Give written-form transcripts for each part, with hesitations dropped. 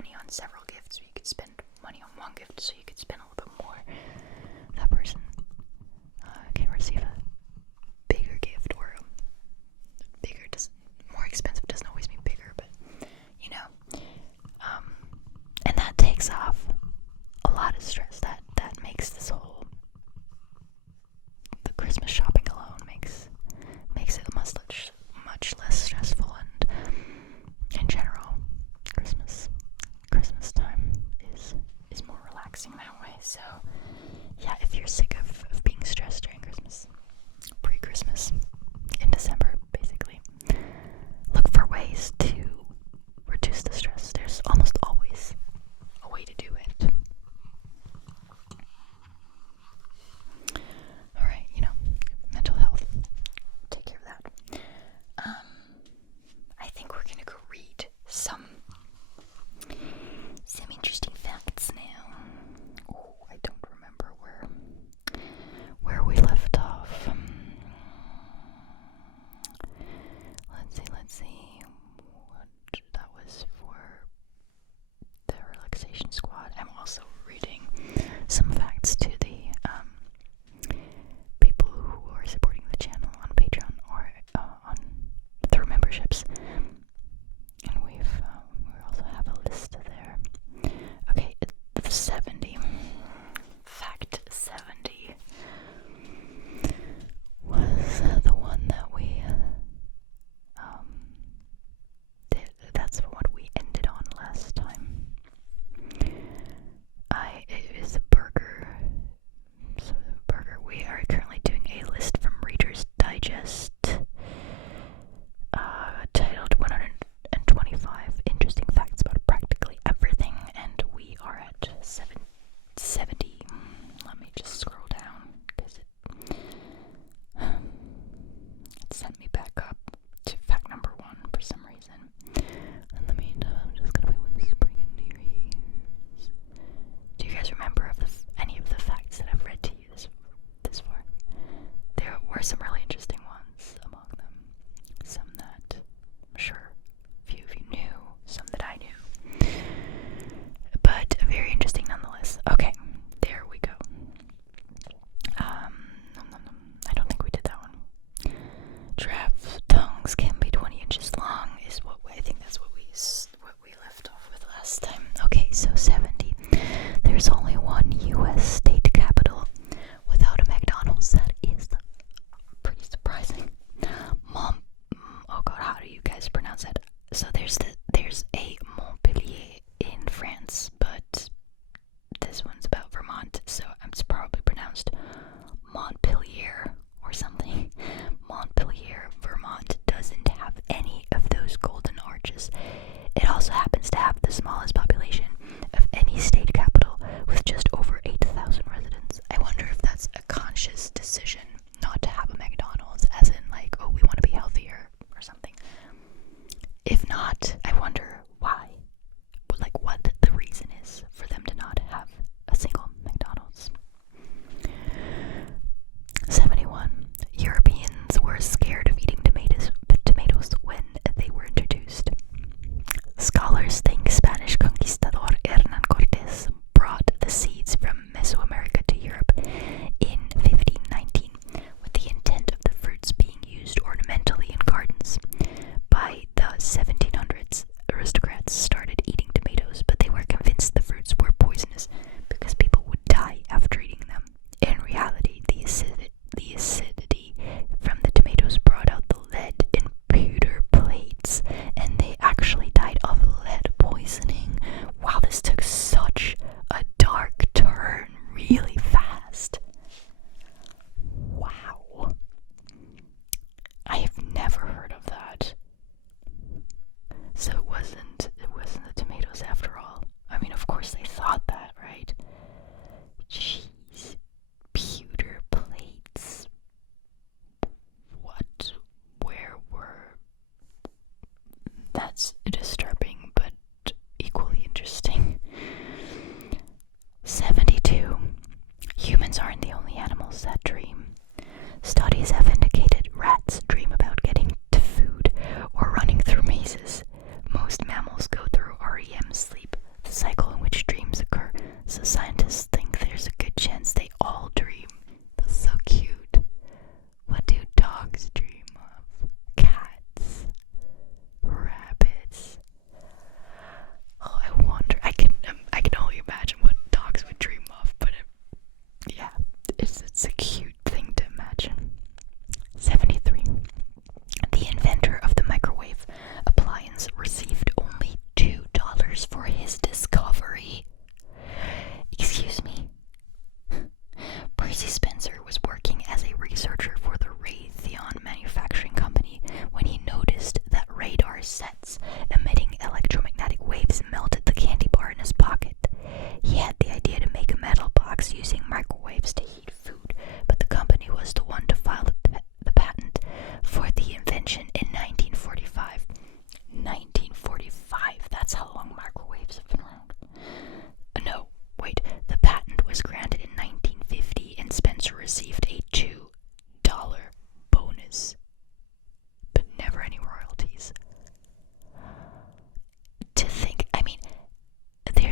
money on several gifts, or you could spend money on one gift so you could spend a little bit more. That person can receive a bigger gift, or bigger more expensive doesn't always mean bigger, but you know. And that takes off a lot of stress. That makes this whole the Christmas shopping alone makes it much less stressful, and in general, Christmas time is more relaxing that way. So yeah, if you're sick of being stressed during Christmas, pre-Christmas, in December, basically, look for ways to reduce the stress. There's almost always a way to do it. Alright, mental health. Take care of that. I think we're gonna go read some interesting facts now. Oh, I don't remember where we left off. Let's see. What that was for the relaxation squad. I'm also reading some facts to the people who are supporting the channel on Patreon or on through memberships, and we also have a list there. Okay, it's 70. Fact 70 was the one that we did. That's what we ended on last time. It is a burger. So the burger. We are currently doing a list from Reader's Digest, titled 125 Interesting Facts About Practically Everything, and we are at 70. Let me just scroll down, because it sent me back up to fact number 1 for some reason. In the meantime, I'm just gonna be whispering into your ears. Do you guys remember any of the facts that I've read to you this far? There were some really interesting ones among them. Some that I'm sure a few of you knew, some that I knew. But very interesting nonetheless. Okay, there we go. I don't think we did that one. Giraffe tongues can be 20 inches long is what I think that's what we left off with last time. Okay, so 70. There's only one U.S. state capital without a McDonald's. That is pretty surprising. Oh god, how do you guys pronounce that? So there's a Montpellier in France, but this one's about Vermont, so it's probably pronounced Montpellier or something. Montpellier, Vermont doesn't have any of those golden arches. It also happens to have the smallest population of any state capital, with just over 8,000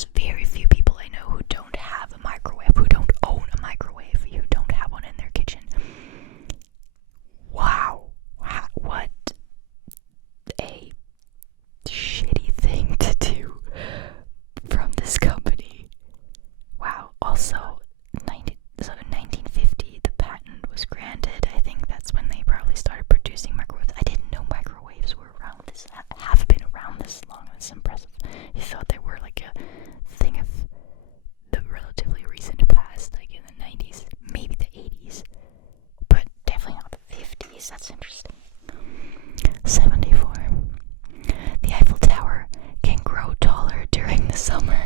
there's very few people I know who don't have a microwave, who don't own a microwave, who don't have one in their kitchen. Wow, what a shitty thing to do from this company. Wow. Also, in 1950, the patent was granted. I think that's when they probably started producing microwaves. I didn't know microwaves were around this, have been around this long. That's impressive. You thought they were like a thing of the relatively recent past, like in the 90s, maybe the 80s, but definitely not the 50s. That's interesting. 74. The Eiffel Tower can grow taller during the summer.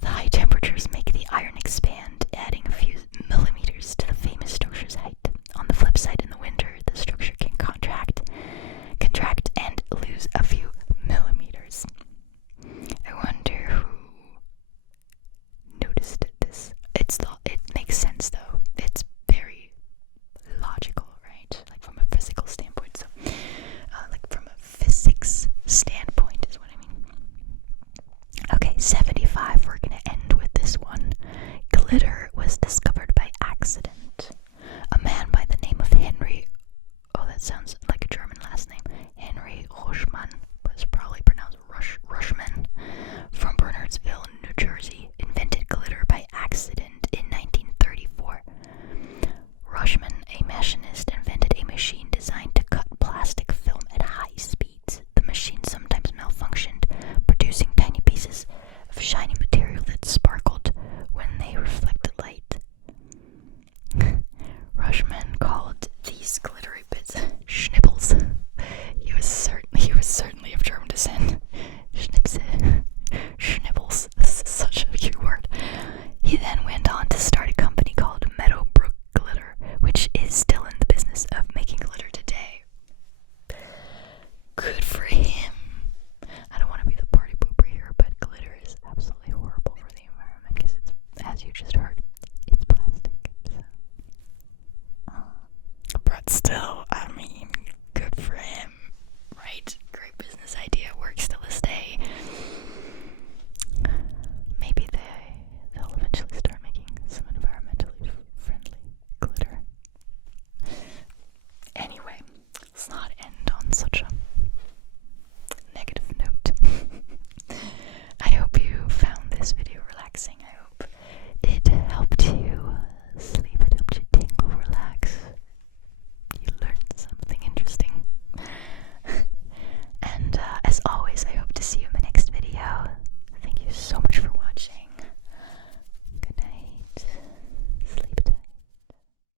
The high temperatures make the iron expand, adding a few millimeters to the famous structure's height. On the flip side, in the winter, the structure can contract, and lose a few millimeters. I wonder who noticed this. It makes sense though. It's very logical, right? Like from a physical standpoint. So, like from a physics standpoint is what I mean. Okay, 75. We're gonna end with this one. Glitter was discovered